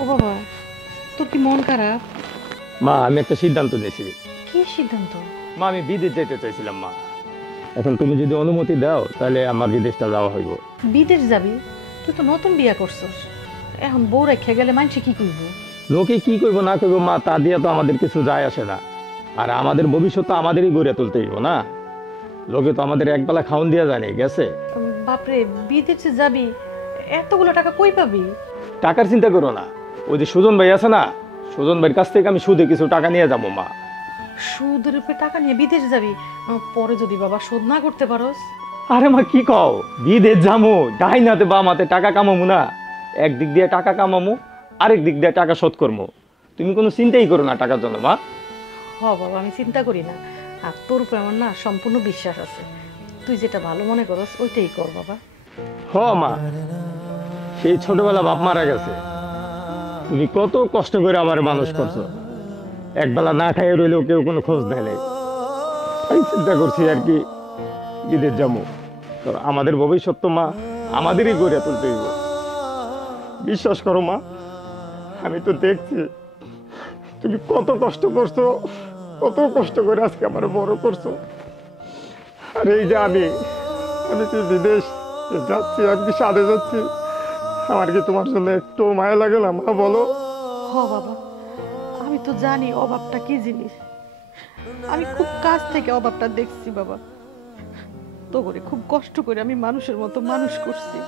ও বাবা, তোর কি মন খারাপ? মা আমি একটা সিদ্ধান্ত নিয়েছি। কি সিদ্ধান্ত? মা আমি বিদেশ যেতে চাইছিলাম মা, এখন তুমি যদি অনুমতি দাও তাহলে আমার বিদেশটা যাওয়া হইব। বিদেশ যাবি? তুই তো নতুন বিয়া করছস, এখন বউ রেখে গেলে মানুষে কি করব? লোকে কি করবো না করবো মা, তা দিয়ে তো আমাদের কিছু যায় আসে না। আর আমাদের ভবিষ্যৎ তো আমাদেরই গড়ে তুলতে হইব না। লোকে তো আমাদের একবেলা খাওন দিয়া জানে গেছে। বাপরে, বিদেশে যাবি, এতগুলো টাকা কই পাবি? টাকার চিন্তা করো না, ওই যে সুজন ভাই আছে না, সুজন ভাইয়ের কাছ থেকে আমি সুদে কিছু টাকা নিয়ে যাবো মা। সুদের উপরে টাকা নিয়ে বিদেশ যাবি? পরে যদি বাবা শোধ না করতে পারোস? আরে মা কি কও, বিদেশ যামু ডাইনাতে বামাতে টাকা কামামু না, একদিক দিয়ে টাকা কামামু, আরেক দিক দিয়ে টাকা শোধ করবো। তুমি কোনো চিন্তাই করো না টাকার জন্য মা। বাবা, আমি চিন্তা করি না, আর তোর উপর আমার না সম্পূর্ণ বিশ্বাস আছে। তুই যেটা ভালো মনে করস ওইটাই কর বাবা। হ মা, সেই ছোটবেলা বাপ মারা গেছে, তুমি কত কষ্ট করে আমার মানুষ করছো, একবেলা না খাইয়ে রইলেও কেউ কোনো খোঁজ দেয় নাই। আমি চিন্তা করছি আর কি বিদেশ যাবো, তো আমাদের ভবিষ্যৎ তো মা আমাদেরই গড়ে তুলতে হইব। বিশ্বাস করো মা, আমি তো দেখছি তুমি কত কষ্ট করছো, কত কষ্ট করে আজকে আমার বড় করছো। আর এই যে আমি আমি কি বিদেশ যাচ্ছি, আমি কি সাথে যাচ্ছি, আমার কি তোমার জন্য একটু মায়া লাগে না মা বলো? বাবা, আমি তো জানি অভাবটা কি জিনিস, আমি খুব কাছ থেকে অভাবটা দেখছি বাবা। তো করে খুব কষ্ট করে আমি মানুষের মতো মানুষ করছি।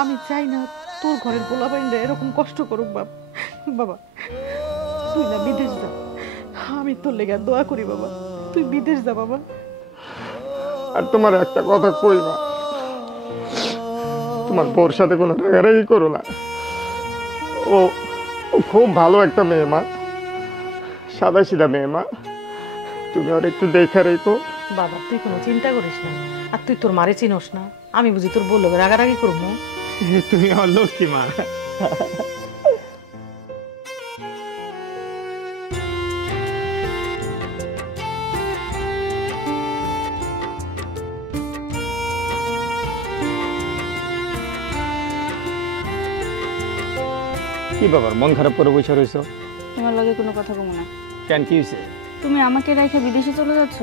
আমি চাই না তোর ঘরের পোলাপাইনরা এরকম কষ্ট করুক বাবা। বাবা, তুই না বিদেশ যা, আমি তোর লেগে দোয়া করি বাবা, তুই বিদেশ যা বাবা। আর তোমার একটা কথা কই মা, তোমার বোর সাথে কোনো রাগারাগি করো না। ও ও খুব ভালো একটা মেয়ে মা, সাদা সিধা মেয়ে মা, তুমি আর একটু দেখে রেখো। বাবা, তুই কোনো চিন্তা করিস না, আর তুই তোর মারে চিনোস না, আমি বুঝি তোর বললো রাগারাগি করবো? তুমি আমার লক্ষ্মী মা। কি ব্যাপার, মন খারাপ করে বসে রয়েছো? তোমার লগে কোনো কথা কমো না। কেন, কি হয়েছে? তুমি আমাকে রেখে বিদেশে চলে যাচ্ছ?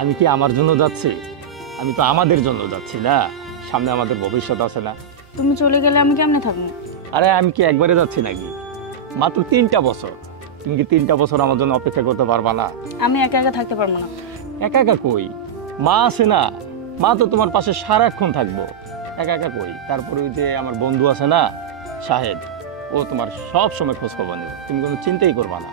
আমি কি আমার জন্য যাচ্ছি? আমি তো আমাদের জন্য যাচ্ছি না, সামনে আমাদের ভবিষ্যৎ আছে না। তুমি চলে গেলে আমি কেমনে থাকবো? আরে আমি কি একবারে যাচ্ছি নাকি, মাত্র 3টা বছর। তুমি কি 3টা বছর আমার জন্য অপেক্ষা করতে পারবা না? আমি একা একা থাকতে পারবো না। একা একা কই, মা আছে না, মা তো তোমার পাশে সারাক্ষণ থাকবো। একা একা কই, তারপরে ওই যে আমার বন্ধু আছে না শাহেদ, ও তোমার সব সময় খোঁজ খবর নেবে, তুমি কোনো চিন্তাই করবা না।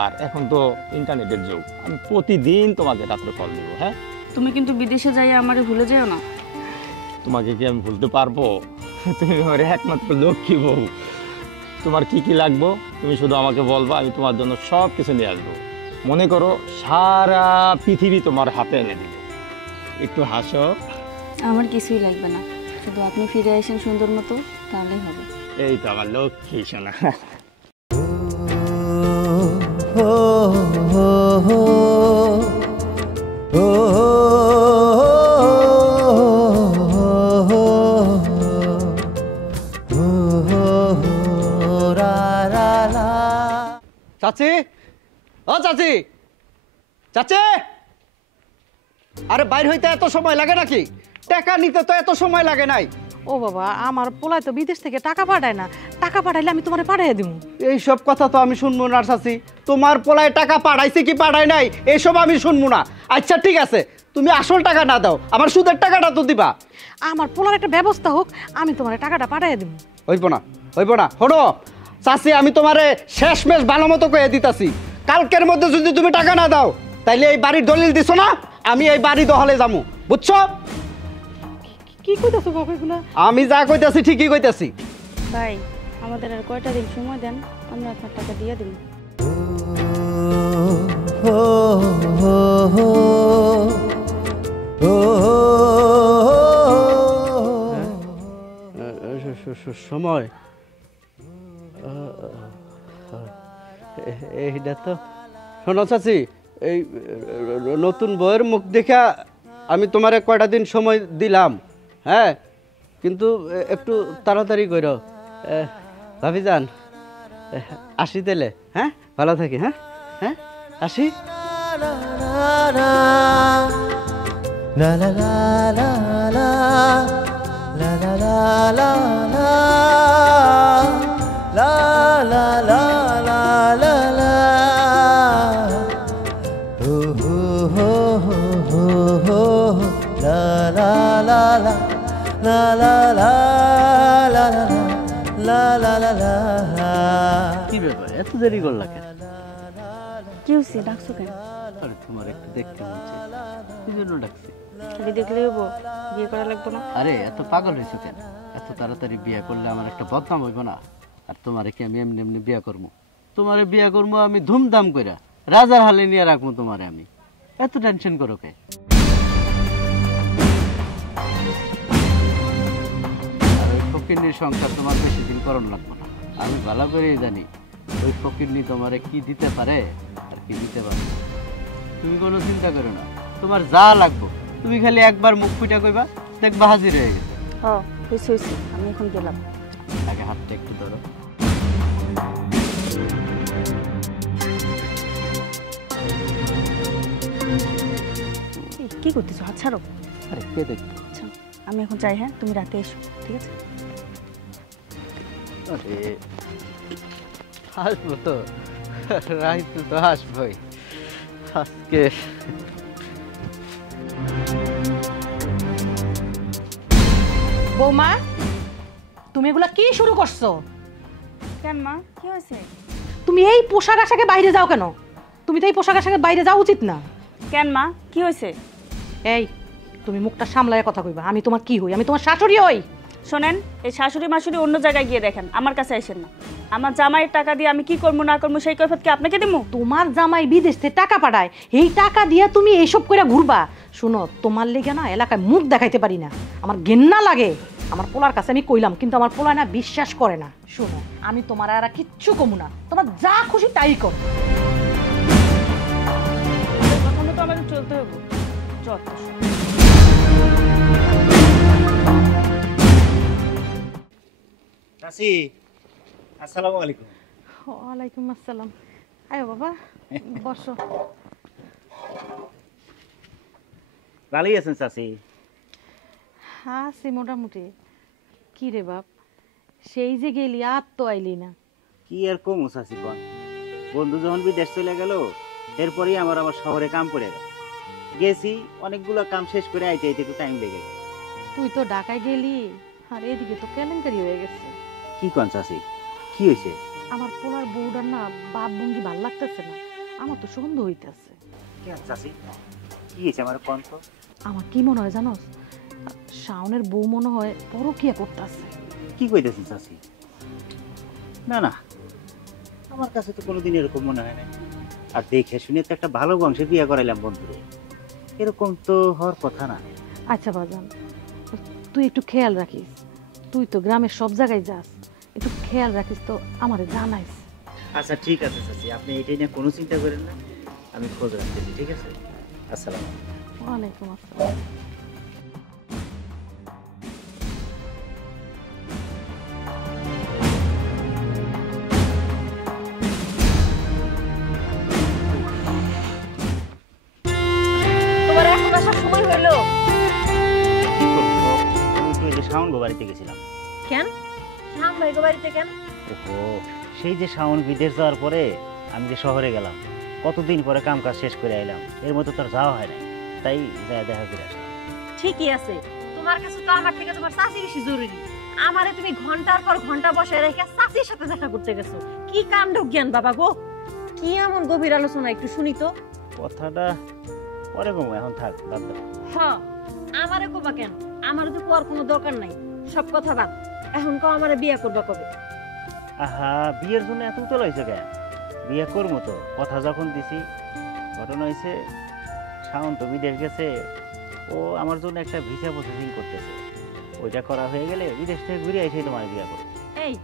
আর এখন তো ইন্টারনেটের যুগ, আমি প্রতিদিন তোমাকে রাত্রে কল দিব। হ্যাঁ, তুমি কিন্তু বিদেশে যাই আমারে ভুলে যেও না। তোমাকে কি আমি ভুলতে পারবো? তুমি আমার একমাত্র লক্ষ্মী বউ, তোমার কি কি লাগবো তুমি শুধু আমাকে বলবা, আমি তোমার জন্য সব কিছু নিয়ে আসবো। মনে করো সারা পৃথিবী তোমার হাতে এনে দিব। একটু হাসো। আমার কিছুই লাগবে না, শুধু আপনি ফিরে আসেন সুন্দর মতো, তাহলেই হবে। এই তো আমার লক্ষ্মী সোনা। চাচি, ও চাচি, চাচি, আরে বাইর হইতে এত সময় লাগে নাকি? টাকা নিতে তো এত সময় লাগে নাই। ও বাবা, আমার পোলায় তো বিদেশ থেকে টাকা পাঠায় না, টাকা পাঠাইলে আমি তোমারে পাঠিয়ে দিব। এইসব কথা তো আমি শুনবো না চাচি, তোমার পোলায় টাকা পাঠাইছে কি পাঠায় নাই এইসব আমি শুনবো না। আচ্ছা ঠিক আছে, তুমি আসল টাকা না দাও, আমার সুদের টাকাটা তো দিবা। আমার পোলার একটা ব্যবস্থা হোক, আমি তোমার টাকাটা পাঠিয়ে দিব। হইব না, হইব না। হলো চাচি, আমি তোমারে শেষমেশ ভালো মতো কয়ে দিতাছি, কালকের মধ্যে যদি তুমি টাকা না দাও তাইলে এই বাড়ির দলিল দিছো না, আমি এই বাড়ি দখলে যাবো, বুঝছো? কি কইতাছো বাবা এগুলা? আমি যা কইতাছি ঠিকই কইতাছি। ভাই, আমাদের আর কয়টা দিন সময় দেন, আমরা আপনার টাকা দিয়ে দিব। সময় এইটা তো শোনো চাচি, এই নতুন বইয়ের মুখ দেখা আমি তোমারে কয়টা দিন সময় দিলাম, হ্যাঁ, কিন্তু একটু তাড়াতাড়ি করো। ভাবিজান আসি তাহলে, হ্যাঁ ভালো থাকি, হ্যাঁ হ্যাঁ আসি। La la la la la la la la la la la la la la la ho ho ho ho ho la la la la la la la la la la la la। কি ব্যাপার এত দেরি করলা কেন? কি হয়েছে, ডাকছো কেন? আরে তোমার একটু দেখতে মন চাই, কি জন্য ডাকছি? খালি দেখলেই হবো, বিয়ে করা লাগবে না? আরে এত পাগল হয়েছো কেন? এত তাড়াতাড়ি বিয়ে করলে আমার একটা বদনাম হইব না? আর তোমারে কি আমি এমনি এমনি বিয়ে করবো? তোমারে বিয়ে করবো আমি ধুমধাম কইরা, রাজার হালে নিয়ে রাখবো তোমারে আমি। এত টেনশন করো কে? আর ওই ফকিরনির সংসার তোমার বেশি দিন করণ লাগবো না। আমি ভালো করেই জানি ওই ফকিরনি তোমারে কি দিতে পারে আর কি দিতে পারে না। তুমি কোনো চিন্তা করো না, তোমার যা লাগবো তুমি খালি একবার মুখ ফুটা কইবা, দেখবা হাজির হয়ে গেছে। হয়েছে হয়েছে, আমি এখন গেলাম। আগে হাতটা একটু ধরো। কি করতেছো, হাত ছাড়ো। আরে কে দেখবে? আচ্ছা আমি এখন যাই, হ্যাঁ তুমি রাতে এসো, ঠিক আছে? আরে আসবো তো, রাইতে তো আসবোই আজকে। বৌমা, তুমি এগুলা কি শুরু করছো? কেন মা, কি হয়েছে? তুমি এই পোশাক আশাকে বাইরে যাও কেন? তুমি তো এই পোশাক আশাকে বাইরে যাওয়া উচিত না। কেন মা, কি হয়েছে? এই তুমি মুখটা সামলায় কথা কইবা। আমি তোমার কি হই? আমি তোমার শাশুড়ি হই। শোনেন, এই শাশুড়ি মাশুড়ি অন্য জায়গায় গিয়ে দেখেন, আমার কাছে আসেন না। আমার জামাইয়ের টাকা দিয়ে আমি কি করবো না করবো সেই কৈফিয়ত কি আপনাকে দেবো? তোমার জামাই বিদেশ থেকে টাকা পাঠায়, এই টাকা দিয়ে তুমি এইসব করে ঘুরবা? শুনো, তোমার লেগে না এলাকায় মুখ দেখাইতে পারি না, আমার ঘেন্না লাগে। আমার পোলার কাছে আমি কইলাম, কিন্তু আমার পোলা না বিশ্বাস করে না। শুনো, আমি তোমার আর কিচ্ছু কমু না, তোমার যা খুশি তাই করো। কথা মতো আমাদের চলতে হবে। যত সব। চাচি, আসসালামু আলাইকুম। ওয়ালাইকুম আসসালাম। আয়ো বাবা, বসো। ভালোই আছেন চাচি? আছি মোটামুটি। কি রে বাপ, সেই যে গেলি আর তো আইলি না। কি আর কমু চাচি কোন, বন্ধু যখন বিদেশ চলে গেল এরপরেই আমার আবার শহরে কাম পড়ে গেল। গেছি, অনেকগুলো কাম শেষ করে আইতে আইতে একটু টাইম লেগে গেল। তুই তো ঢাকায় গেলি, আর এদিকে তো কেলেঙ্কারি হয়ে গেছে। কি কোন চাচি, কি হয়েছে? আমার পোলার বউটার না বাপ ভঙ্গি ভাল লাগতেছে না, আমার তো সন্দেহ হইতেছে। কেন চাচি, কি হয়েছে আমার কোন তো? আমার কি মনে হয় জানোস, শাওনের বউ মনে হয় পরকিয়া করতেছে। কি কইতেছেন চাচি? না না, আমার কাছে তো কোনোদিন এরকম মনে হয় না। আর দেখে শুনে তো একটা ভালো বংশে বিয়ে করাইলাম বন্ধুরে, এরকম তো হওয়ার কথা না। আচ্ছা বাজান, তুই একটু খেয়াল রাখিস, তুই তো গ্রামের সব জায়গায় যাস, একটু খেয়াল রাখিস তো, আমারে জানাইস। আচ্ছা ঠিক আছে চাচি, আপনি এটাই নিয়ে কোনো চিন্তা করেন না, আমি খোঁজ রাখতেছি, ঠিক আছে? আসসালাম। ওয়ালাইকুম আসসালাম। তোমার এখন আসার সময় হলো? কি করবো, আমি একটু এই যে শাওন বাড়িতে গেছিলাম। কেন শাম ভাই বাড়িতে কেন? ওহো, সেই যে শাওন বিদেশ যাওয়ার পরে আমি যে শহরে গেলাম, কতদিন পরে কাম কাজ শেষ করে আইলাম, এর মধ্যে তোর যাওয়া হয় নাই, তাই যা দেখা করে আসলাম। ঠিকই আছে, তোমার কাছে তো আমার থেকে তোমার চাচি বেশি জরুরি। আমারে তুমি ঘন্টার পর ঘন্টা বসায় রেখে চাচির সাথে দেখা করতে গেছো, কি কাণ্ড জ্ঞান বাবা গো! কি এমন গভীর আলোচনা, একটু শুনি তো। কথাটা পরে কমো, এখন থাক, বাদ দাও। হ্যাঁ, আমারে কোবা কেন? আমার তো কোয়ার কোনো দরকার নাই, সব কথা বাদ। এখন কও আমারে বিয়ে করবা কবে? আহা, বিয়ের জন্য এত উতল হয়েছে কেন? বিয়ে করবো তো, কথা যখন দিছি। ঘটনা হয়েছে, শাওন তো বিদেশ গেছে, ও আমার জন্য একটা ভিসা প্রসেসিং করতেছে, ওইটা করা হয়ে গেলে বিদেশ থেকে ঘুরে এসে তোমার বিয়ে করো। এই,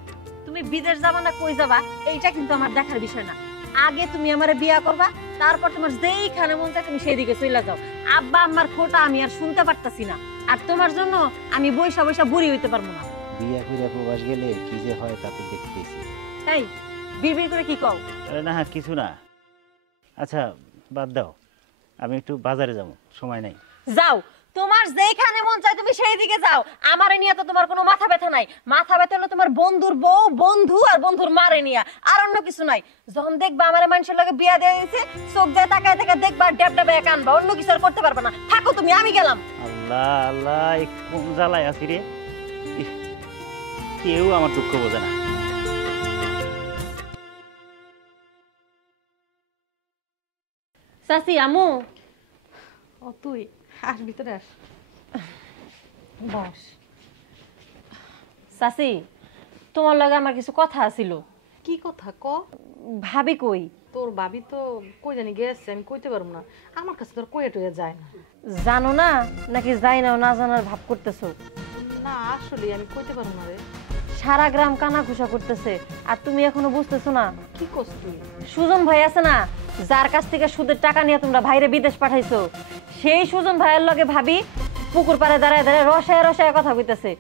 তুমি বিদেশ যাবা না কই যাবা এইটা কিন্তু আমার দেখার বিষয় না। আগে তুমি আমারে বিয়ে করবা, তারপর তোমার যেইখানে মন চায় তুমি সেই দিকে চলে যাও। আব্বা আম্মার খোটা আমি আর শুনতে পারতাছি না, আর তোমার জন্য আমি বৈশা বৈশা বুড়ি হইতে পারবো না। বিয়া করে প্রবাস গেলে কি যে হয় তা তো দেখতেছি। এই বিড়বিড় করে কি কও? আরে না কিছু না। আচ্ছা বাদ দাও, আমি একটু বাজারে যাব, সময় নাই। যাও, তোমার যেখানে মন চায় তুমি সেই দিকে যাও। আমারে নিয়ে তো তোমার কোনো মাথা ব্যথা নাই। মাথা ব্যথা হলো তোমার বন্ধুর বউ, বন্ধু আর বন্ধুর মারে নিয়ে, আর অন্য কিছু নাই। যখন দেখবা আমারে মানুষের লগে বিয়া দিয়ে দিয়েছে, চোখ দিয়ে তাকায় তাকায় দেখবা, ড্যাব ড্যাবে কানবা, অন্য কিছু আর করতে পারবা না। থাকো তুমি, আমি গেলাম। আল্লাহ আল্লাহ, এই কোন জ্বালায় আছি রে। ইহ, কেউ আমার দুঃখ বোঝে না। চাচি, আমু, ও তুই আস, ভিতরে আস। বস। চাচি, তোমার লগে আমার কিছু কথা আছিল। কি কথা ক? ভাবি কই? তোর ভাবি তো কই জানি গেছে, আমি কইতে পারবো না। আমার কাছে তোর কইয়া টইয়া যায় না। জানো না নাকি যাই না না জানার ভাব করতেছো? না আসলে আমি কইতে পারবো না রে। সারা গ্রাম কানা ঘুষা করতেছে, আর তুমি এখনো বুঝতেছো না? কি করছ তুই? সুজন ভাই আছে না, যার কাছ থেকে সুদের টাকা নিয়ে তোমরা ভাইরে বিদেশ পাঠাইছো, সেই সুজন ভাইয়ের লগে ভাবি পুকুর পাড়ে দাঁড়ায় দাঁড়ায় রসায় রসায় কথা কইতেছে।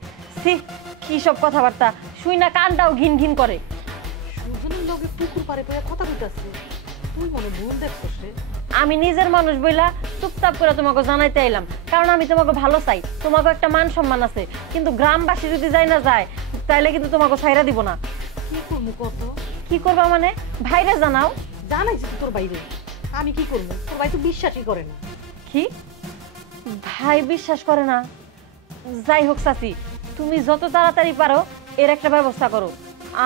ছি, কি সব কথাবার্তা শুই না কানটাও ঘিন ঘিন করে। সুজনের লগে পুকুর পাড়ে পড়ে কথা কইতাছে, তুই মনে ভুল দেখছস রে। আমি নিজের মানুষ বইলা চুপচাপ করে তোমাকে জানাইতে আইলাম, কারণ আমি তোমাকে ভালো চাই, তোমাকে একটা মান সম্মান আছে। কিন্তু গ্রামবাসী যদি যায় না যায়, তাইলে কিন্তু তোমাকে ছাইরা দিব না। কি করবো কত? কি করবা মানে? ভাইরে জানাও। জানাইছি তো তোর বাইরে, আমি কি করবো? তোর ভাই তো বিশ্বাসই করে না। কি? ভাই বিশ্বাস করে না? যাই হোক চাচি, তুমি যত তাড়াতাড়ি পারো এর একটা ব্যবস্থা করো।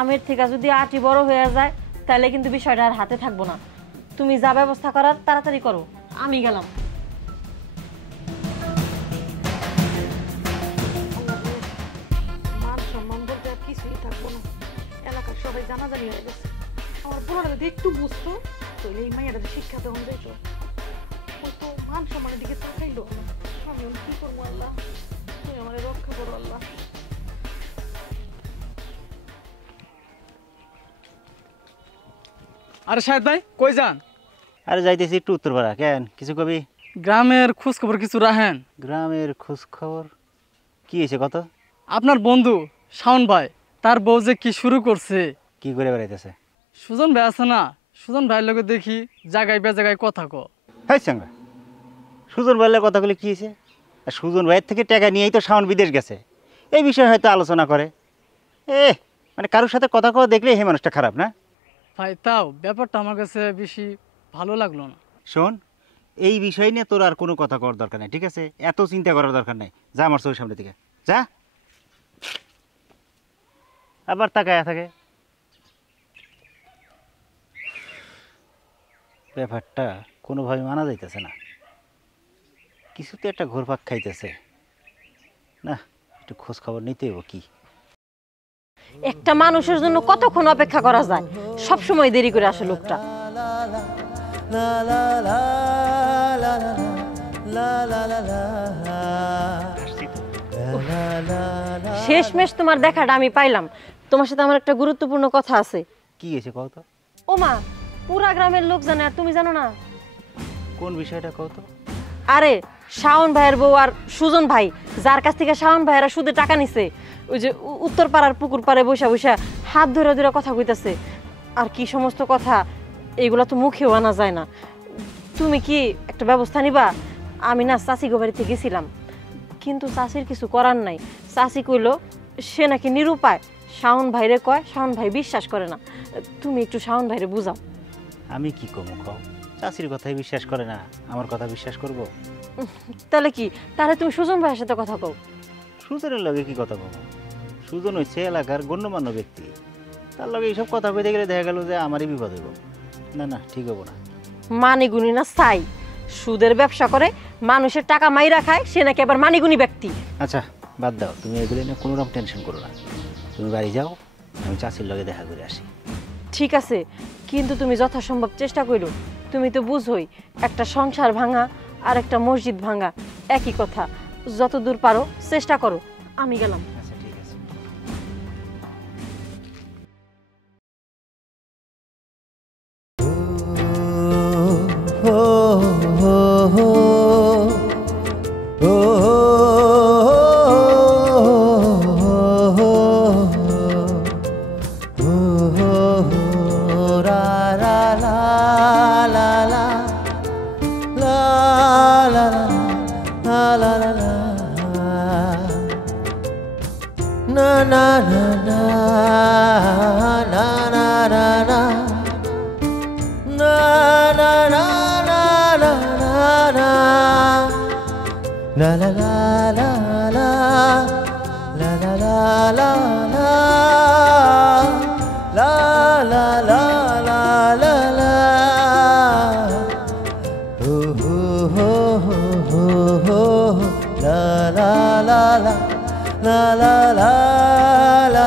আমের থেকে যদি আটি বড় হয়ে যায়, তাহলে কিন্তু বিষয়টা আর হাতে থাকবো না। তুমি যা ব্যবস্থা করার তাড়াতাড়ি করো, আমি গেলাম। মান সম্মান বলতে আর কিছুই থাকবো না। এলাকার সবাই জানাজানি হয়ে গেছে। আমার বোনারা যদি একটু বুঝতো, তাহলে এই মাইয়াটা শিক্ষা দেওয়া যাইতো। ওই তো মান সম্মানের দিকে তাকাইলো না। আমি কি করবো আল্লাহ, তুমি আমার রক্ষা করো আল্লাহ। আরে শাহেদ ভাই, কই যান? আরে যাইতেছি একটু উত্তরপাড়া। কেন, কিছু কবি? গ্রামের খোঁজ খবর কিছু রাখেন। গ্রামের খোঁজ খবর কি হয়েছে কত? আপনার বন্ধু শাওন ভাই, তার বউ যে কি শুরু করছে। কি করে বেড়াইতেছে? সুজন ভাই আছে না, সুজন ভাইয়ের লোকে দেখি জায়গায় বেজায়গায় কথা ক। হ্যাঁ সঙ্গে সুজন ভাইয়ের কথাগুলি কি হয়েছে? আর সুজন ভাইয়ের থেকে টাকা নিয়েই তো শাওন বিদেশ গেছে, এই বিষয়ে হয়তো আলোচনা করে। মানে কারোর সাথে কথা কওয়া দেখলে হে মানুষটা খারাপ না? ভাই তাও ব্যাপারটা আমার কাছে বেশি ভালো লাগলো না। শোন, এই বিষয় নিয়ে তোর আর কোনো কথা করার দরকার নেই, ঠিক আছে? এত চিন্তা করার দরকার নেই। যা আমার চোখের সামনে থেকে যা। আবার তাকায় থাকে। ব্যাপারটা কোনোভাবে মানা যাইতেছে না, কিছুতে একটা ঘোরপাক খাইতেছে না। একটু খোঁজ খবর নিতে হইব। কি একটা মানুষের জন্য কতক্ষণ অপেক্ষা করা যায়? সব সময় দেরি করে আসে লোকটা। শেষমেশ তোমার দেখাটা আমি পাইলাম। তোমার সাথে আমার একটা গুরুত্বপূর্ণ কথা আছে। কি হয়েছে কও তো? ও মা, পুরা গ্রামের লোক জানে আর তুমি জানো না? কোন বিষয়টা কও তো? আরে শাওন ভাইয়ের বউ আর সুজন ভাই, যার কাছ থেকে শাওন ভাইয়েরা সুদে টাকা নিছে, ওই যে উত্তর পাড়ার পুকুর পাড়ে বসে বসে হাত ধরে ধরে কথা কইতাছে। আর কি সমস্ত কথা, এগুলো তো মুখেও আনা যায় না। তুমি কি একটা ব্যবস্থা নিবা? আমি না চাচি বাড়িতে গেছিলাম, কিন্তু চাচির কিছু করার নাই। চাচি কইল সে নাকি নিরুপায়, শাওন ভাইরে কয়, শাওন ভাই বিশ্বাস করে না। তুমি একটু শাওন ভাইরে বুঝাও। আমি কি কমু কও? চাষির কথাই বিশ্বাস করে না, আমার কথা বিশ্বাস করব? তাহলে কি, তাহলে তুমি সুজন ভাইয়ের সাথে কথা কও। সুজনের লগে কি কথা কব? সুজন হচ্ছে এলাকার গণ্যমান্য ব্যক্তি, তার লগে এইসব কথা কইতে গেলে দেখা গেল যে আমারই বিপদ হইব। না না, ঠিক হবো না। মানিগুনি না চাই, সুদের ব্যবসা করে মানুষের টাকা মাইরা খায়, সে নাকি আবার মানিগুনি ব্যক্তি। আচ্ছা বাদ দাও, তুমি এগুলো নিয়ে কোনো রকম টেনশন করো না। তুমি বাড়ি যাও, আমি চাষির লগে দেখা করে আসি। ঠিক আছে, কিন্তু তুমি যথাসম্ভব চেষ্টা করো। তুমি তো বুঝোই, একটা সংসার ভাঙা আর একটা মসজিদ ভাঙা একই কথা। যতদূর পারো চেষ্টা করো। আমি গেলাম। আচ্ছা ঠিক আছে। oh na na na na na na na na na na na na na na la la la la la la la la la la la la la la la oh oh oh oh oh la la la la la la la la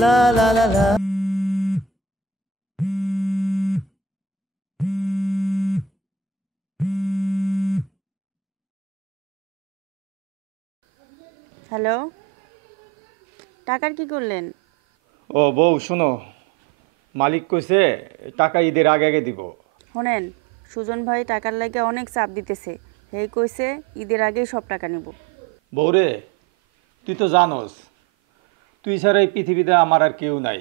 la la la la hello, টাকার কি করলেন? ও বউ শোনো, মালিক কইছে টাকা ঈদের আগে আগে দিব। শোনেন, সুজন ভাই টাকার লাগে অনেক চাপ দিতেছে। এই কইছে ঈদের আগেই সব টাকা নিব। বউরে, তুই তো জানোস তুই ছাড়া এই পৃথিবীতে আমার আর কেউ নাই।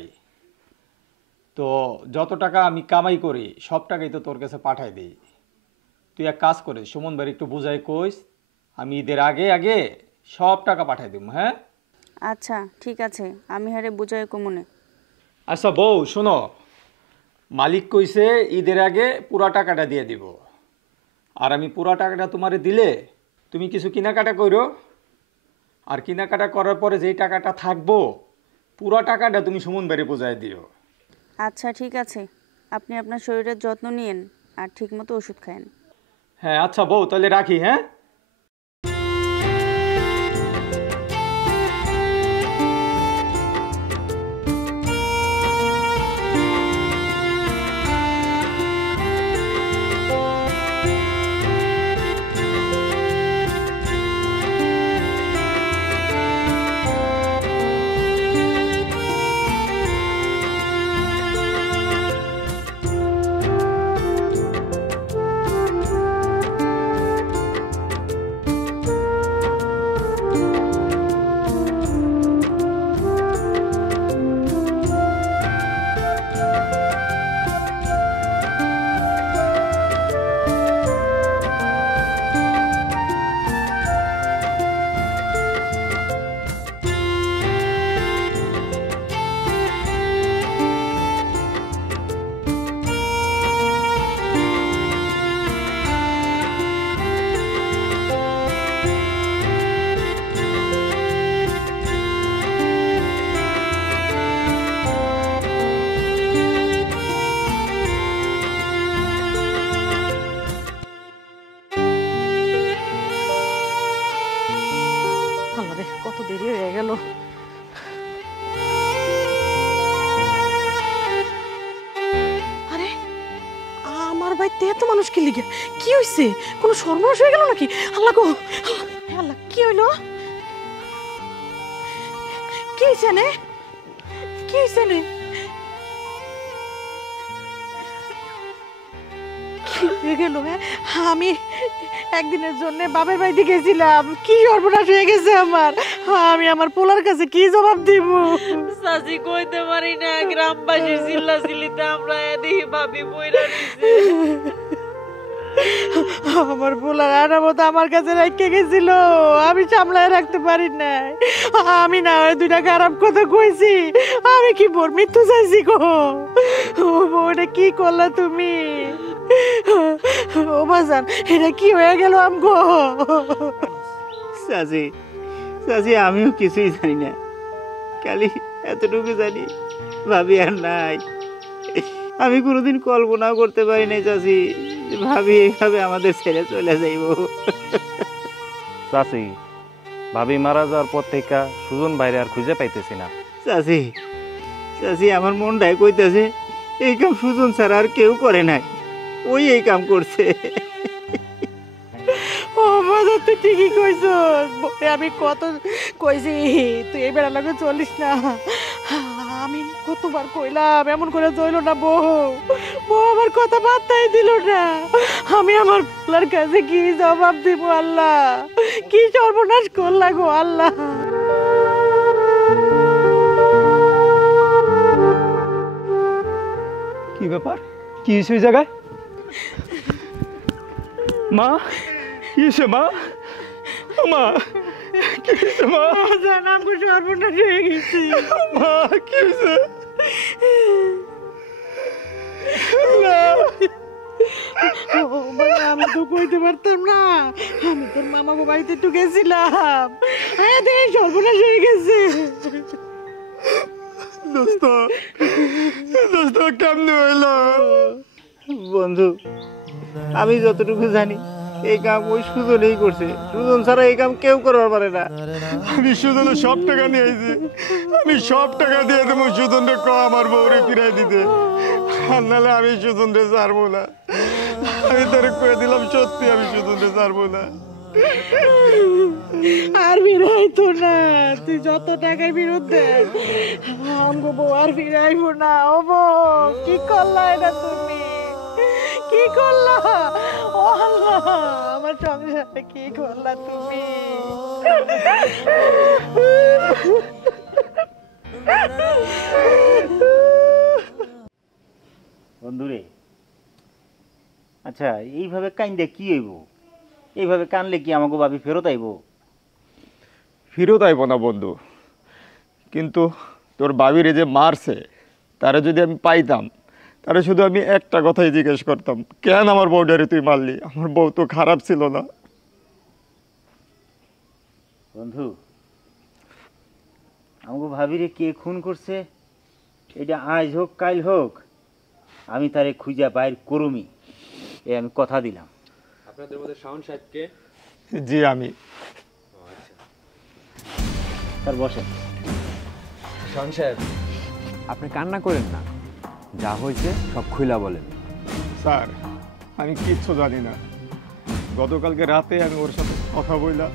তো যত টাকা আমি কামাই করি সব টাকাই তো তোর কাছে পাঠাই দিই। তুই এক কাজ করিস, সুমন ভাই একটু বুঝাই কইস, আমি ঈদের আগে আগে সব টাকা পাঠাই দিব। হ্যাঁ আচ্ছা ঠিক আছে, আমি হারে বুঝাই কমনে। আচ্ছা বউ শোনো, মালিক কইছে ঈদের আগে পুরা টাকাটা দিয়ে দিব। আর আমি পুরা টাকাটা তোমারে দিলে তুমি কিছু কেনাকাটা করো, আর কেনাকাটা করার পরে যেই টাকাটা থাকবো পুরা টাকাটা তুমি সুমন ভাইরে বুঝাই দিও। আচ্ছা ঠিক আছে, আপনি আপনার শরীরের যত্ন নিয়েন আর ঠিকমতো ওষুধ খায়েন। হ্যাঁ আচ্ছা বউ, তাহলে রাখি। হ্যাঁ কত দেরি হয়ে গেল। আরে আমার বাড়িতে এত মানুষ কি লিখে, কি হয়েছে? কোনো সর্বনাশ হয়ে গেল নাকি? আল্লাহ গো, আল্লাহ কি হইলো? কি হয়েছে নে? কি হয়েছে নে? কি হয়ে গেল? আমি একদিনের জন্য বাপের বাড়িতে গেছিলাম, কি সর্বনাশ হয়ে গেছে আমার। আমি আমার পোলার কাছে কি জবাব দিব? সাজি কইতে পারি না, গ্রামবাসীর চিল্লাচিল্লিতে আমরা এদিকে ভাবি বইরা নিছি। আমার পোলার আনার মতো আমার কাছে রেখে গেছিল, আমি সামলায় রাখতে পারি নাই। আমি না ওই দুইটা খারাপ কথা কইছি, আমি কি বোর মৃত্যু চাইছি গো? ও বউটা কি করলা তুমি? ও বাজান, এটা কি হয়ে গেল আমগো? চাচি চাচি আমিও কিছুই জানি না, খালি এতটুকু জানি ভাবি আর নাই। আমি কোনোদিন কল্পনাও করতে পারি নাই চাচি, ভাবি এইভাবে আমাদের ছেড়ে চলে যাইব। চাচি, ভাবি মারা যাওয়ার পর থেকে সুজন বাইরে আর খুঁজে পাইতেছি না। চাচি চাচি আমার মনটাই কইতেছে এই কাম সুজন ছাড়া আর কেউ করে নাই, ওই এই কাম করছে। ও বাজার, তুই ঠিকই কইছ। আমি কত কইছি তুই এই বেড়া লাগে চলিস না। আমি কতবার কইলাম, এমন করে চইল না বউ। বউ আমার কথা বার্তাই দিল না। আমি আমার পোলার কাছে কি জবাব দিব? আল্লাহ, কি সর্বনাশ করলা গো আল্লাহ। কি ব্যাপার? কি হয়েছে ওই জায়গায়? মা কি হয়েছে? মা, মা কি হয়েছে মা? জান আমি সর্বনাশ হয়ে গেছি। মা কি হয়েছে? না ও বাবা, আমি তো কইতে পারতাম না, আমি তোর মামাকে বাড়িতে একটু গেছিলাম, হ্যাঁ দেখ সর্বনাশ হয়ে গেছে। দোস্ত দোস্ত কেমনে হইলো? বন্ধু, আমি যতটুকু জানি এই কাম ওই সুজনেই করছে। সুজন ছাড়া এই কাম কেউ করতে পারে না। আমি সুজনের সব টাকা নিয়ে আইছি, আমি সব টাকা দিয়ে দেবো সুজনরে ক আমার বউরে ফিরাই দিতে, আর নাহলে আমি সুজনরে ছাড়বো না। আমি তোরে কয়ে দিলাম সত্যি আমি সুজনরে ছাড়বো না। আর ফিরাইতো না, তুই যত টাকার বিরুদ্ধে আমগো বউ আর ফিরাইবো না। ও বউ কি করলা এটা তুমি, কি করলা? ও আল্লাহ, আমার সংসারে কি করলা তুমি? বন্ধুরে, আচ্ছা এইভাবে কাইন্দে কি হইব? এইভাবে কানলে কি আমাকে ভাবি ফেরত আইব? ফিরত আইব না বন্ধু, কিন্তু তোর বাবিরে যে মারছে তারা যদি আমি পাইতাম, তারা শুধু আমি একটা কথাই জিজ্ঞেস করতাম, কেন আমার বউটারে তুই মারলি? আমার বউ তো খারাপ ছিল না। বন্ধু, আমাকে ভাবিরে কে খুন করছে এটা আজ হোক কাল হোক আমি তারে খুঁজা বাইর করুমি, এ আমি কথা দিলাম। আপনাদের মধ্যে শাওন সাহেবকে? জি আমি। স্যার বসেন। শাওন সাহেব, আপনি কান্না করেন না, যা হয়েছে সব খুইলা বলেন। স্যার আমি কিচ্ছু জানি না, গতকালকে রাতে আমি ওর সাথে কথা বললাম,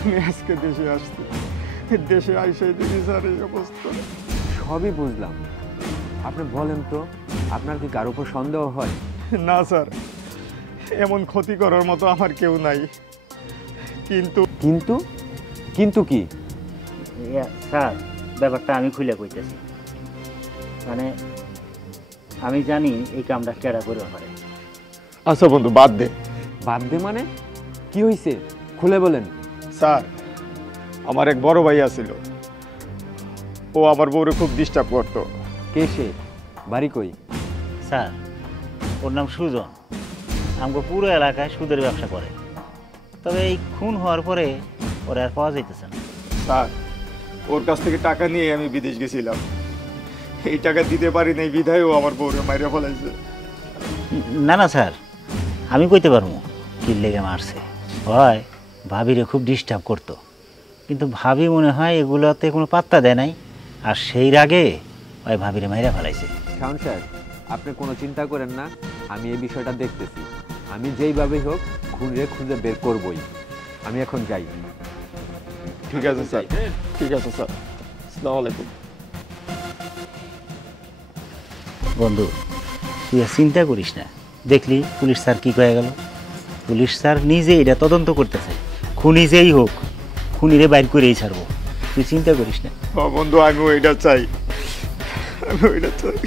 আমি আজকে দেশে আসছি, দেশে আইসে দেখি স্যার এই অবস্থা। সবই বুঝলাম, আপনি বলেন তো আপনার কি কারোর উপর সন্দেহ হয়? না স্যার, এমন ক্ষতি করার মতো আমার কেউ নাই, কিন্তু কিন্তু কিন্তু কি? স্যার ব্যাপারটা আমি খুলে কইতেছি, মানে আমি জানি এই কামটা কেডা করে পারে। আচ্ছা বন্ধু বাদ দে। বাদ দে মানে? কি হয়েছে খুলে বলেন। স্যার আমার এক বড় ভাই আছিল, ও আমার বউরে খুব ডিস্টার্ব করতো। কে সে? বাড়ি কই? স্যার ওর নাম সুজন, আমাকে পুরো এলাকায় সুদের ব্যবসা করে, তবে এই খুন হওয়ার পরে ওরা আর পাওয়া যাইতেছে না। স্যার ওর কাছ থেকে টাকা নিয়ে আমি বিদেশ গেছিলাম, এই টাকা দিতে পারি নাই বিধায় ও আমার বউরে মাইরা ফেলাইছে। না না স্যার, আমি কইতে পারবো কি লেগে মারছে। হয় ভাবিরে খুব ডিস্টার্ব করতো, কিন্তু ভাবি মনে হয় এগুলোতে কোনো পাত্তা দেয় নাই, আর সেই রাগে ওই ভাবিরে মাইরা ফেলাইছে। শাওন সাহেব, আপনি কোনো চিন্তা করেন না, আমি এই বিষয়টা দেখতেছি, আমি যেইভাবেই হোক খুঁজে খুঁজে বের করবই। আমি এখন যাই। ঠিক আছে স্যার, ঠিক আছে স্যার, আসসালামু আলাইকুম। বন্ধু তুই আর চিন্তা করিস না, দেখলি পুলিশ স্যার কি কয়ে গেল? পুলিশ স্যার নিজে এটা তদন্ত করতেছে, খুনি যেই হোক খুনিরে বাইর করেই ছাড়বো, তুই চিন্তা করিস না। বন্ধু আমি ওইটা চাই, আমি ওইটা চাই।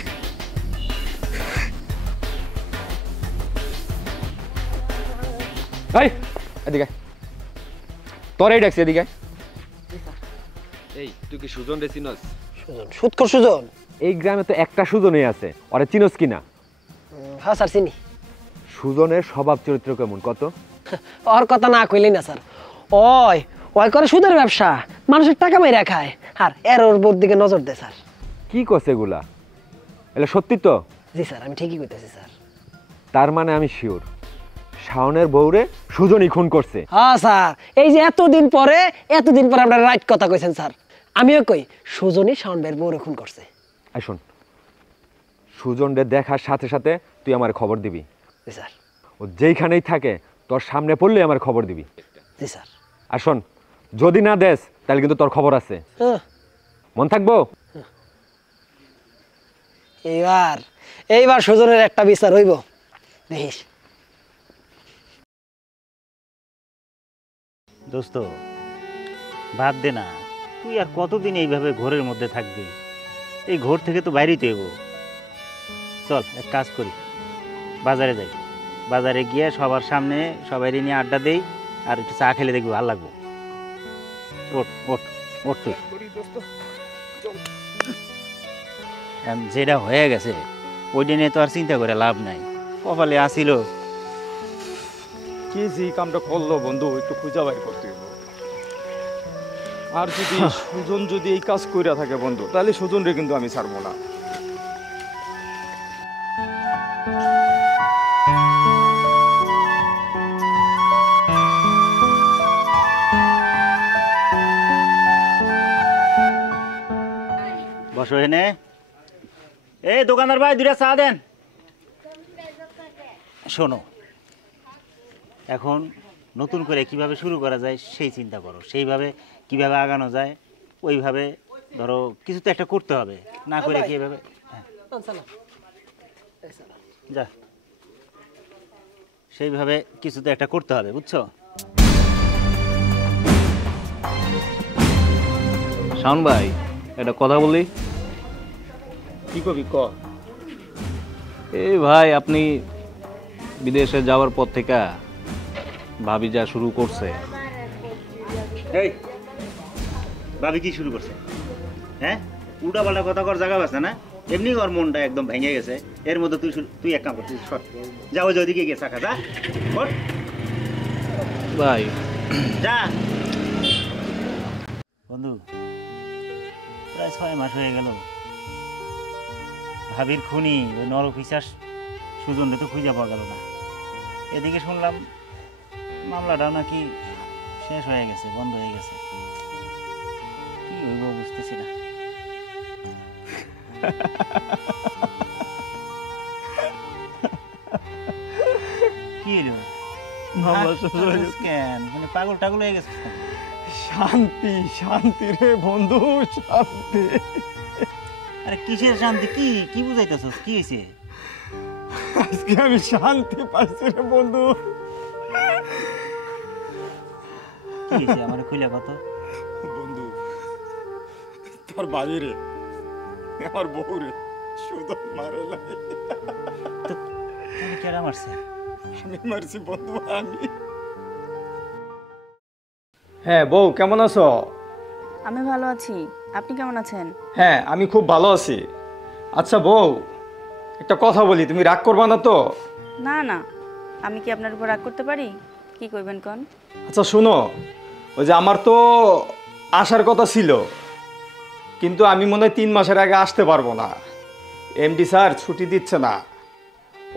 এই এদিকে তোর এই ডাকছি, এদিকে। এই তুই কি সুজন রে চিনস? সুজন? সুৎকর সুজন? এই গ্রামে তো একটা সুজনই আছে, ওরা চিনস কিনা? হ্যাঁ স্যার চিনি। সুজনের স্বভাব চরিত্র কেমন কত? ওর কথা না কইলেই না স্যার, ওই ওই করে সুদের ব্যবসা, মানুষের টাকা মেরে খায়, আর এর ওর বোর দিকে নজর দেয় স্যার। কি করছে এগুলা? এগুলা সত্যি তো? জি স্যার আমি ঠিকই কইতেছি স্যার। তার মানে আমি শিওর শাওনের বউরে সুজনই খুন করছে। হ্যাঁ স্যার, এই যে এতদিন পরে আপনারা রাইট কথা কইছেন স্যার, আমিও কই সুজনই শাওন ভাইয়ের বউরে খুন করছে। আই শোন, সুজনরে দেখার সাথে সাথে তুই আমার খবর দিবি। জি স্যার। ও যেইখানেই থাকে তোর সামনে পড়লে আমার খবর দিবি। জি স্যার। আর শোন, যদি না দেস তাহলে কিন্তু তোর খবর আছে, মন থাকবো। এইবার সুজনের একটা বিচার হইব, দেখিস। দোস্ত বাদ দে না, তুই আর কতদিন এইভাবে ঘরের মধ্যে থাকবি? এই ঘর থেকে তো বাইরেই দেবো। চল এক কাজ করি, বাজারে যাই, বাজারে গিয়ে সবার সামনে সবাই নিয়ে আড্ডা দেই, আর একটু চা খেলে দেখবি ভালো লাগবো। ওঠ ওঠ ওঠ তুই। যেটা হয়ে গেছে ওইটা নিয়ে তো আর চিন্তা করে লাভ নাই, কপালে আসিল। কি যে এই কামটা করলো বন্ধু, একটু খুঁজা বাইর করতে হবে। আর যদি সুজন যদি এই কাজ কইরা থাকে বন্ধু, তাহলে সুজনরে কিন্তু আমি ছাড়বো না। বসো এনে। এই দোকানদার ভাই, দুইটা চা দেন। শোনো, এখন নতুন করে কিভাবে শুরু করা যায় সেই চিন্তা করো, সেইভাবে কিভাবে আগানো যায় ওইভাবে ধরো কিছু তো একটা করতে হবে, না করে কিভাবে। যা, সেইভাবে কিছু তো একটা করতে হবে, বুঝছো? শাওন ভাই, একটা কথা বলি। কি কবি ক। এই ভাই, আপনি বিদেশে যাওয়ার পর থেকে ভাবি যা শুরু করছে। এই ভাবি কি শুরু করছে? হ্যাঁ, উল্টা পাল্টা কথা কর জায়গা আছে না? এমনি ওর মনটা একদম ভেঙে গেছে, এর মধ্যে তুই এক কাম করছিস, যাও ওইদিকে গিয়ে চাকা যা ভাই যা। বন্ধু, প্রায় 6 মাস হয়ে গেল ভাবির খুনি ওই নরপিশাচ সুজনরে তো খুঁজে পাওয়া গেল না। এদিকে শুনলাম মামলাটাও নাকি শেষ হয়ে গেছে, বন্ধ হয়ে গেছে। কি হইব বুঝতেছি না। কি হইল? কেন মানে পাগল টাগল হয়ে গেছে? শান্তি শান্তি রে বন্ধু, শান্তি। আরে কিসের শান্তি? কি কি বুঝাইতেছস? কি হয়েছে? আজকে আমি শান্তি পাইছি রে বন্ধু। কি হয়েছে আমার খুলে কত? বন্ধু, তোর ভাবি রে, আমার বউ রে সুজন মারে নাই। তুমি কেডা মারছে? আমি মারছি বন্ধু, আমি। হ্যাঁ বউ, কেমন আছো? আমি ভালো আছি, আপনি কেমন আছেন? হ্যাঁ, আমি খুব ভালো আছি। আচ্ছা বউ, একটা কথা বলি, তুমি রাগ করবা না তো? না না, আমি কি আপনার উপর রাগ করতে পারি? কি কইবেন কোন? আচ্ছা শোনো, ওই যে আমার তো আসার কথা ছিল, কিন্তু আমি মনে হয় 3 মাসের আগে আসতে পারবো না। এমডি স্যার ছুটি দিচ্ছে না।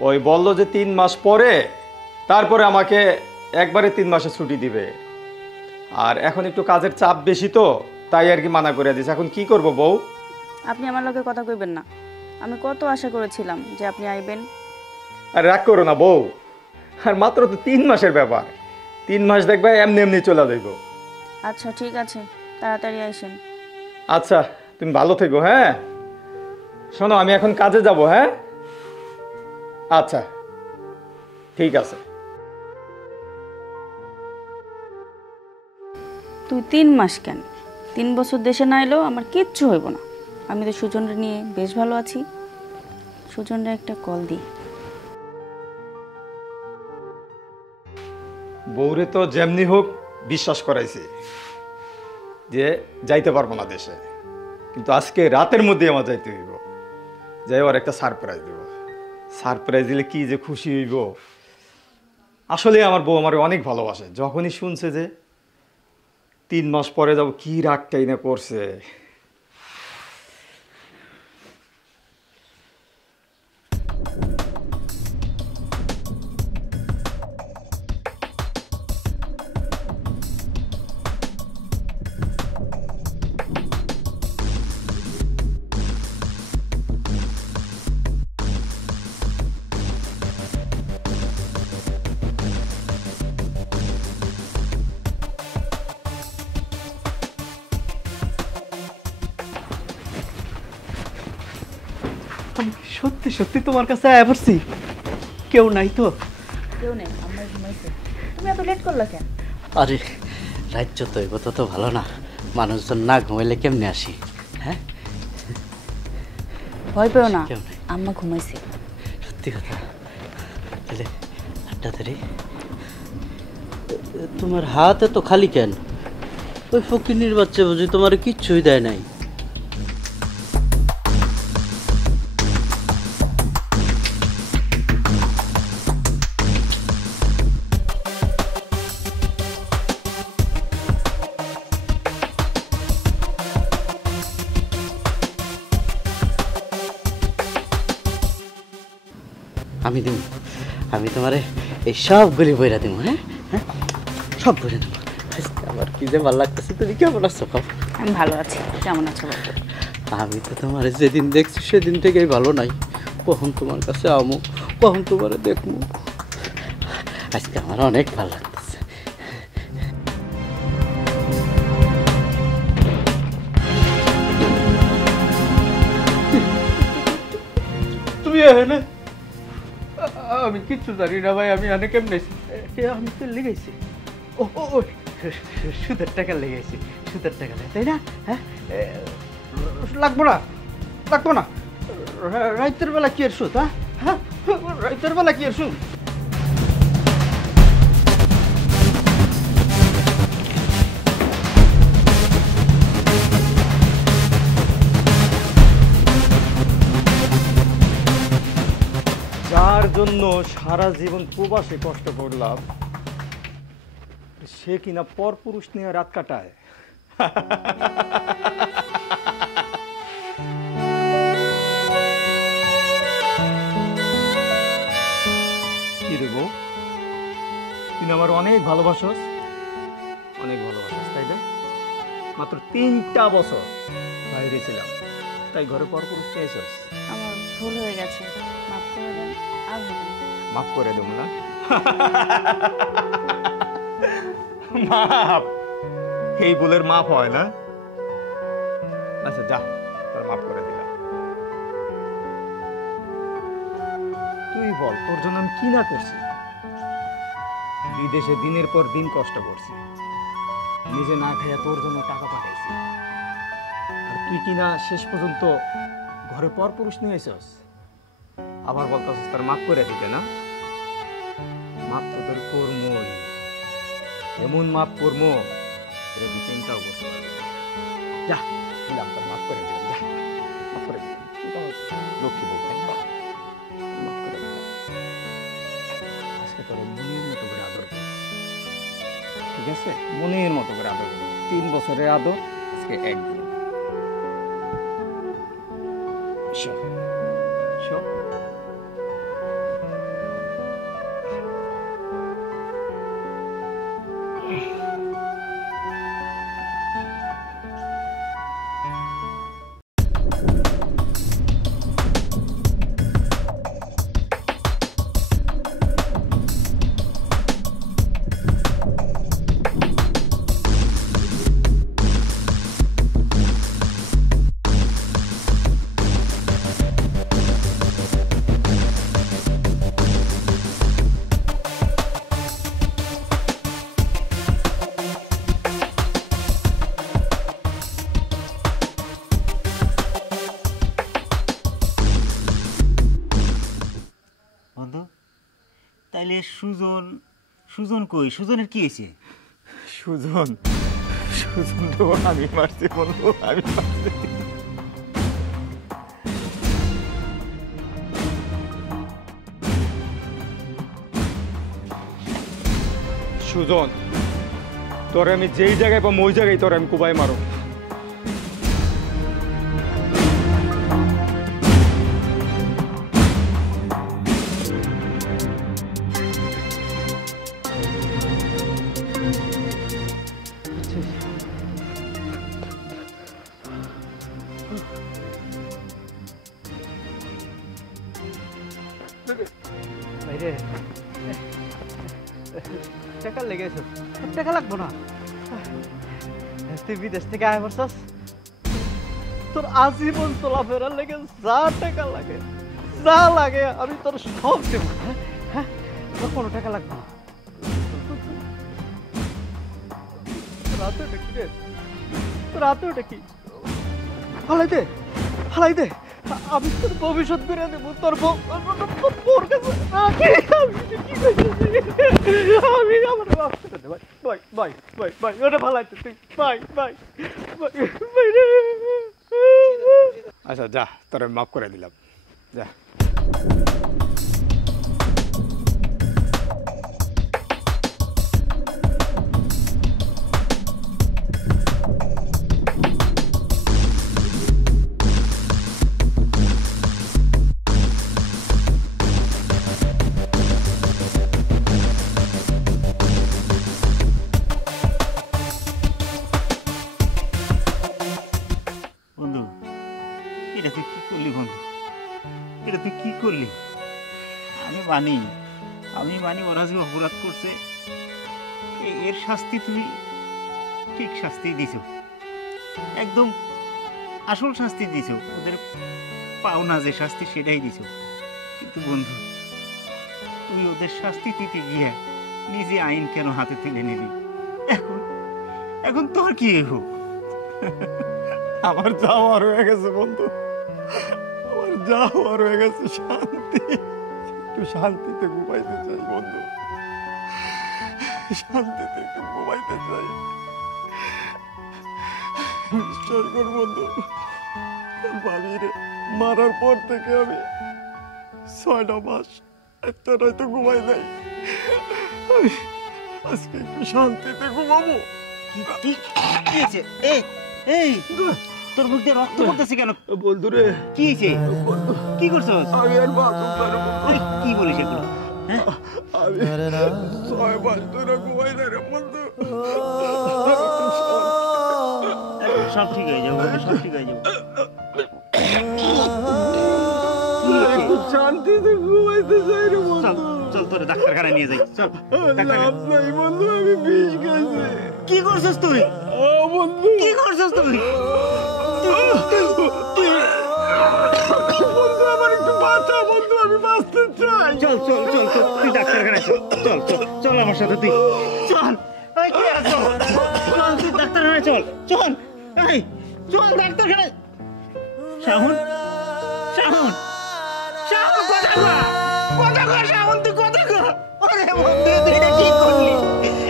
ওই বললো যে 3 মাস পরে, তারপরে আমাকে একবারে 3 মাসের ছুটি দিবে। আর এখন একটু কাজের চাপ বেশি তো, তাই আর কি মানা করে দিয়েছে। এখন কি করব বউ? আপনি আমার লগে কথা কইবেন না। আমি কত আশা করেছিলাম যে আপনি আইবেন। আর রাগ করো না বউ, আর মাত্র তো 3 মাসের ব্যাপার। 3 মাস দেখবে এমনি এমনি চলে যাইব। আচ্ছা ঠিক আছে, তাড়াতাড়ি আইসেন। আচ্ছা, তুমি ভালো থেকো। হ্যাঁ শোনো, আমি এখন কাজে যাব। হ্যাঁ আচ্ছা ঠিক আছে। তুই 3 মাস কেন, 3 বছর দেশে না এলেও আমার কিচ্ছু হইব না। আমি তো সুজনরে নিয়ে বেশ ভালো আছি। সুজনরে একটা কল দিই। বউরে তো যেমনি হোক বিশ্বাস করাইছি যে যাইতে পারবো না দেশে, কিন্তু আজকে রাতের মধ্যে আমার যাইতে হইব। যাই ওর একটা সারপ্রাইজ দেব। সারপ্রাইজ দিলে কি যে খুশি হইব। আসলে আমার বউ আমার অনেক ভালোবাসে। যখনই শুনছে যে 3 মাস পরে যাব, কি রাগটাই না করছে। সত্যি সত্যি তোমার কাছে আয়া পড়ছি? কেউ নাই তো? কেউ নেই, আমরা ঘুমাইছি। তুমি এত লেট করলা কেন? আরে রাজ্য তো এই কথা তো ভালো না, মানুষজন না ঘুমাইলে কেমনে আসি? হ্যাঁ ভয় পেও না, আম্মা ঘুমাইছে। সত্যি কথা? তাহলে হাতটা ধরে। তোমার হাতে তো খালি কেন? ওই ফকিন্নির বাচ্চা বুঝি তোমার কিচ্ছুই দেয় নাই। আমি দেব, আমি তোমারে এই সবগুলি বইরা দেবো। হ্যাঁ হ্যাঁ, সব বইরা দেবো। আমার কি যে ভালো লাগতেছে। তুমি কেমন আছো? আমি ভালো আছি, কেমন আছো বাবা? আমি তো তোমার যেদিন দেখছি সেদিন থেকেই ভালো নাই। কখন তোমার কাছে আমো, কখন তোমারে দেখবো। আজকে আমার অনেক ভালো লাগতেছে। তুমি না, আমি কিচ্ছু জানি না ভাই। আমি অনেক কেমন আমি তো লেগেছি। ও সুদের টাকা লেগেছি, সুদের টাকা তাই না? হ্যাঁ, লাগবো না, লাগবো না। রাইতের বেলা কি এর সুদ? হ্যাঁ, রাইতের বেলা কি এর সুদ? যার জন্য সারা জীবন প্রবাসে কষ্ট করলাম, সে কিনা পরপুরুষ নিয়ে রাত কাটায়। কি রে বউ, তুই আমার অনেক ভালোবাসস, অনেক ভালোবাসস তাই না? মাত্র 3টা বছর বাইরে ছিলাম, তাই ঘরে পরপুরুষ নিয়েছস। আমার ভুল হয়ে গেছে, মাফ করে দেন। আর হবে না। মাফ করে দেব না? মাফ, এই ভুলের মাফ হয় না? আচ্ছা যা, তোর মাফ করে দিলাম। তুই বল, তোর জন্য আমি কি না করছি? বিদেশে দিনের পর দিন কষ্ট করছি, নিজে না খাইয়া তোর জন্য টাকা পাঠাইছি, আর তুই কিনা শেষ পর্যন্ত ঘরে পরপুরুষ নিয়ে এসেছিস। আবার বলতেছিস তোর মাফ করে দিতে না? মাফ তো তোর কর্মই, এমন মাফ কর্ম এটা তুই চিন্তাও করতে পারবি না। যা দিলাম, তোর মাফ করে দিলাম। যা, মাফ করে দিলাম। লক্ষ্মী বউ, তাই না? মাফ করে দিলাম। আজকে তোর মনের মতো করে আদর করবো, ঠিক আছে? মনের মতো করে আদর করবো। 3 বছরের আদর আজকে একদিন। সব সব তাইলে সুজন, সুজন কই? সুজনের কি হয়েছে? সুজন, সুজন তো আমি মারছি বন্ধু, আমি মারছি। সুজন, তোরে আমি যেই জায়গায় পাবো ওই জায়গায় তোরে আমি কুবাই মারো। টাকা লেগেছে, টাকা লাগবো না। তুই বিদেশ থেকে আয় করছস, তোর আজীবন চলাফেরার লেগে যা টাকা লাগে, যা লাগে আমি তোর সব দেবো। হ্যাঁ, তোর কোনো টাকা লাগবে না। রাতে ওটা কি রে? রাতে ওটা কি? ফালাই দে, ফালাই দে, আমি তোর ভবিষ্যৎ করে দেবো তোর তোর কাছে আমি আমার ভাই ভাই ভাই ভাই ওটা ভালো আছে তুই ভাই ভাই আচ্ছা যা তোরে মাফ করে দিলাম যা বন্ধু এটা তুই কি করলি বন্ধু, এটা তুই কি করলি? আমি মানি ওরা যে অপরাধ করছে এর শাস্তি তুমি ঠিক শাস্তি দিছো, একদম আসল শাস্তি দিছো, ওদের পাওনা যে শাস্তি সেটাই দিছো। কিন্তু বন্ধু তুই ওদের শাস্তি দিতে গিয়ে নিজে আইন কেন হাতে তুলে নিলি? এখন এখন তোর কি হোক? আমার যাওয়ার হয়ে গেছে বন্ধু, আমার যাওয়ার হয়ে গেছে। শান্তি, একটু শান্তিতে ঘুমাইতে চাই বন্ধু, শান্তিতে একটু ঘুমাইতে চাই। বিশ্বাস কর বন্ধু, ভাবির মারার পর থেকে আমি 6টা মাস একটা রাতে ঘুমাই নাই। আজকে একটু শান্তিতে ঘুমাবো। তোর মুখ দিয়ে রক্ত পড়তেছে কেন বন্ধু রে? কি হয়েছে? কি করছস? আমি আর বাথরুম পারবো। কি বলিস এগুলো? আমি 6 মাস ধরে ঘুমাই না রে বন্ধু। সব ঠিক হয়ে যাবে, সব ঠিক হয়ে যাবে। একটু শান্তিতে ঘুমাইতে চাই রে বন্ধু। চল তোরে ডাক্তারখানায় নিয়ে যাই, চল। লাভ নাই বন্ধু, আমি বিষ খাইছি। কি করছস তুই? বন্ধু কি করছস তুই? বন্ধু আমার একটু বাঁচা বন্ধু, আমি বাঁচতে চাই। চল চল চল চল, তুই ডাক্তারখানায় চল, চল চল চল আমার সাথে তুই চল। এই কি আছো? চল তুই ডাক্তারখানায় চল, চল এই চল ডাক্তারখানায়। শাহুন শাহুন শাহুন, কথা কর, কথা কর শাহুন, তুই কথা কর। আরে বন্ধু তুই এটা কি করলি?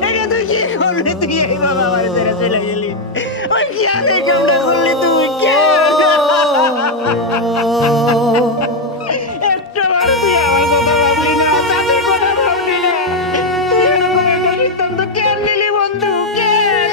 এটা তুই কি করলি? তুই এইভাবে আমার ছেড়ে চলে গেলি। ওই কি আগে কামটা করলি তুই? একটা বার তুই আমার কথা ভাবলি না, চাচার কথা ভাবলি না। তুই এরকম একটা সিদ্ধান্ত কেন নিলি বন্ধু? কেন?